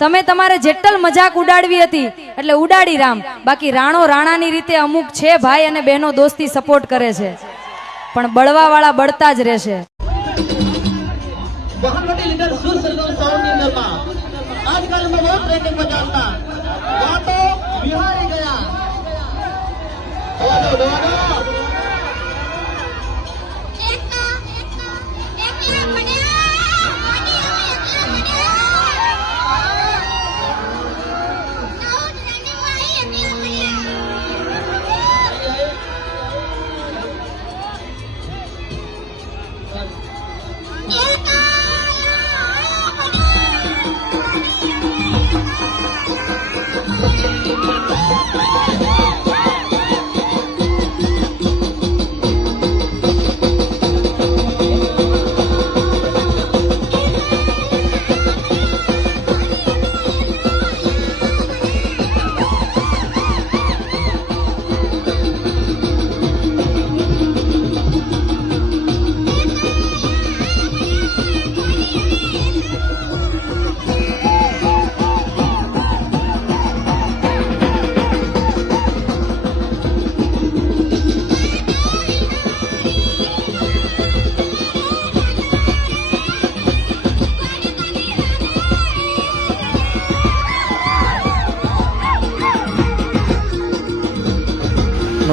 તમે તમારે જેટલ મજાક ઉડાડવી હતી એટલે ઉડાડી રામ, બાકી રાણો રાણાની રીતે અમુક છે ભાઈ અને બહેનો દોસ્તી સપોર્ટ કરે છે, પણ બળવા વાળા બળતા જ રહેશે.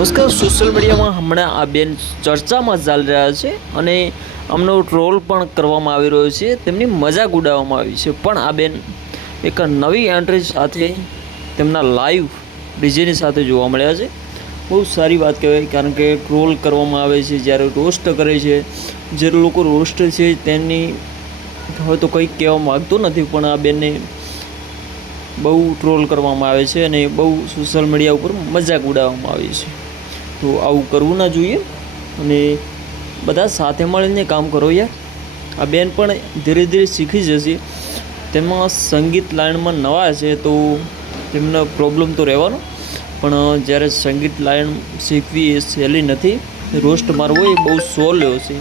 નમસ્કાર. સોશિયલ મીડિયામાં હમણાં આ બેન ચર્ચામાં ચાલી રહ્યા છે અને અમનો ટ્રોલ પણ કરવામાં આવી રહ્યો છે, તેમની મજાક ઉડાવવામાં આવી છે. પણ આ બેન એક નવી એન્ટ્રી સાથે તેમના લાઈવ ડીજેની સાથે જોવા મળ્યા છે. બહુ સારી વાત કહેવાય, કારણ કે ટ્રોલ કરવામાં આવે છે જ્યારે રોસ્ટ કરે છે. જે લોકો રોસ્ટ છે તેની હવે તો કંઈ કહેવા માગતો નથી, પણ આ બેનને બહુ ટ્રોલ કરવામાં આવે છે અને બહુ સોશિયલ મીડિયા ઉપર મજાક ઉડાવવામાં આવે છે. તો આવું કરવું ના જોઈએ અને બધા સાથે મળીને કામ કરો યાર. આ બેન પણ ધીરે ધીરે શીખી જશે. તેમાં સંગીત લાઇનમાં નવા છે તો તેમને પ્રોબ્લેમ તો રહેવાનો, પણ જ્યારે સંગીત લાઇન શીખવી એ સહેલી નથી. રોસ્ટ મારવો એ બહુ સહેલો છે.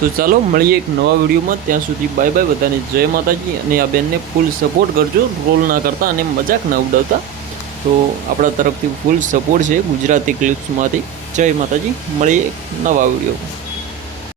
તો ચાલો મળીએ એક નવા વિડીયોમાં. ત્યાં સુધી બાય બાય. બધાને જય માતાજી. અને આ બેનને ફૂલ સપોર્ટ કરજો, ટ્રોલ ના કરતા અને મજાક ના ઉડાવતા. તો આપણા તરફથી ફૂલ સપોર્ટ છે ગુજરાતી ક્લિપ્સમાંથી. જય માતાજી. મળીએ એક નવા વિડીયોમાં.